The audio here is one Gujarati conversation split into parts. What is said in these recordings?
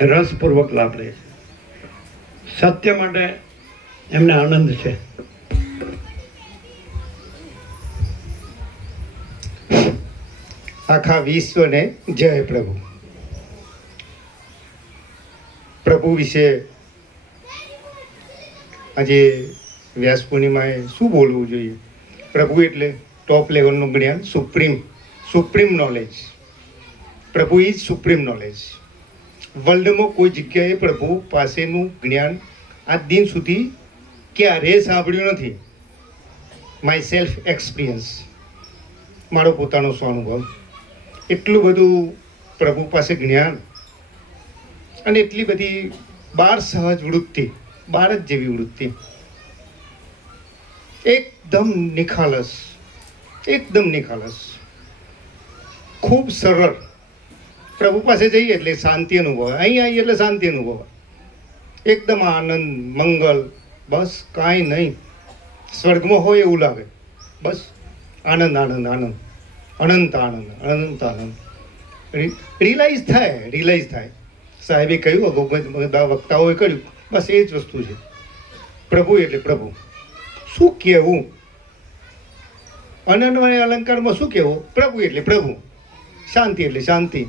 રસપૂર્વક લાભ લે છે. સત્ય માટે એમને આનંદ છે. આખા વિશ્વને જય પ્રભુ. પ્રભુ વિશે આજે વ્યાસ પૂર્ણિમાએ શું બોલવું જોઈએ? પ્રભુ એટલે ટોપ લેવલનું જ્ઞાન, સુપ્રીમ નોલેજ. પ્રભુ ઇઝ સુપ્રીમ નોલેજ. વર્લ્ડમાં કોઈ જગ્યાએ પ્રભુ પાસેનું જ્ઞાન આજ દિન સુધી ક્યારેય સાંભળ્યું નથી. માય સેલ્ફ એક્સપિરિયન્સ, મારો પોતાનો સ્વાનુભવ. એટલું બધું પ્રભુ પાસે જ્ઞાન અને એટલી બધી બાર સહજ વૃત્તિ, બાર જ જેવી વૃત્તિ, એકદમ નિખાલસ, ખૂબ સરળ. પ્રભુ પાસે જઈએ એટલે શાંતિ અનુભવ, અહીં આવીએ એટલે શાંતિ અનુભવ, એકદમ આનંદ, મંગલ, બસ કાંઈ નહીં. સ્વર્ગમાં હોય એવું લાગે. બસ આનંદ, અનંત આનંદ. રિયલાઇઝ થાય. સાહેબે કહ્યું, બધા વક્તાઓએ કહ્યું, બસ એ જ વસ્તુ છે. પ્રભુ એટલે પ્રભુ. શું કહેવું? અનન્વય અલંકારમાં શું કહેવું? પ્રભુ એટલે પ્રભુ, શાંતિ એટલે શાંતિ,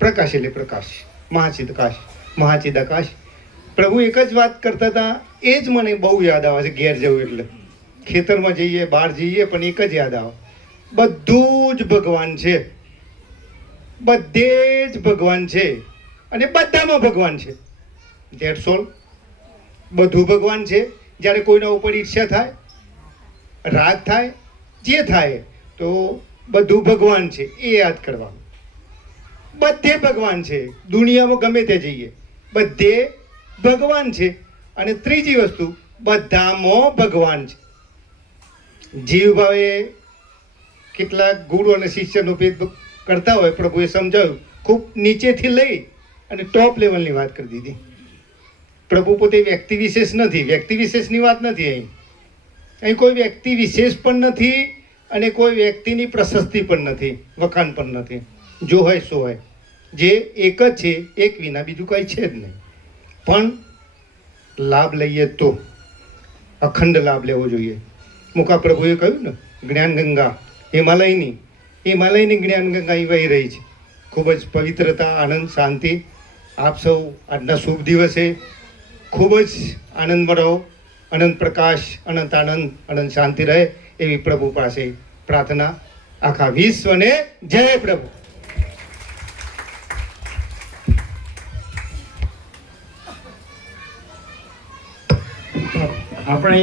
પ્રકાશ એટલે પ્રકાશ, મહાચિદાકાશ. પ્રભુ એક જ વાત કરતા હતા, એ જ મને બહુ યાદ આવે છે. ઘેર જવું એટલે ખેતરમાં જઈએ, બહાર જઈએ, પણ એક જ યાદ આવે, બધું જ ભગવાન છે, બધે જ ભગવાન છે અને બધામાં ભગવાન છે. That's all. બધું ભગવાન છે. જ્યારે કોઈના ઉપર ઈર્ષ્યા થાય, રાગ થાય, જે થાય, તો બધું ભગવાન છે એ યાદ કરવાનું. બધે ભગવાન છે. દુનિયામાં ગમે તે જઈએ, બધે ભગવાન છે. અને ત્રીજી વસ્તુ, બધામાં ભગવાન છે. જીવભાવે કેટલાક ગુરુ અને શિષ્યનો ભેદ કરતા હોય, પ્રભુએ સમજાવ્યું. ખૂબ નીચેથી લઈ અને ટોપ લેવલની વાત કરી દીધી. પ્રભુ પોતે વ્યક્તિ વિશેષ નથી, વ્યક્તિ વિશેષની વાત નથી. અહીં કોઈ વ્યક્તિ વિશેષ પણ નથી અને કોઈ વ્યક્તિની પ્રશસ્તિ પણ નથી, વખાણ પણ નથી. જો હોય સો હોય, જે એક જ છે, એક વિના બીજું કંઈ છે જ નહીં. પણ લાભ લઈએ તો અખંડ લાભ લેવો જોઈએ. મુકા પ્રભુએ કહ્યું ને, જ્ઞાન ગંગા હિમાલયની જ્ઞાન ગંગા વહી રહી છે. ખૂબ જ પવિત્રતા, આનંદ, શાંતિ. આપ સૌ આજના શુભ દિવસે ખૂબ જ આનંદમાં રહો. અનંત પ્રકાશ, અનંત આનંદ, અનંત શાંતિ રહે એવી પ્રભુ પાસે પ્રાર્થના. આખા વિશ્વને જય પ્રભુ. આપણે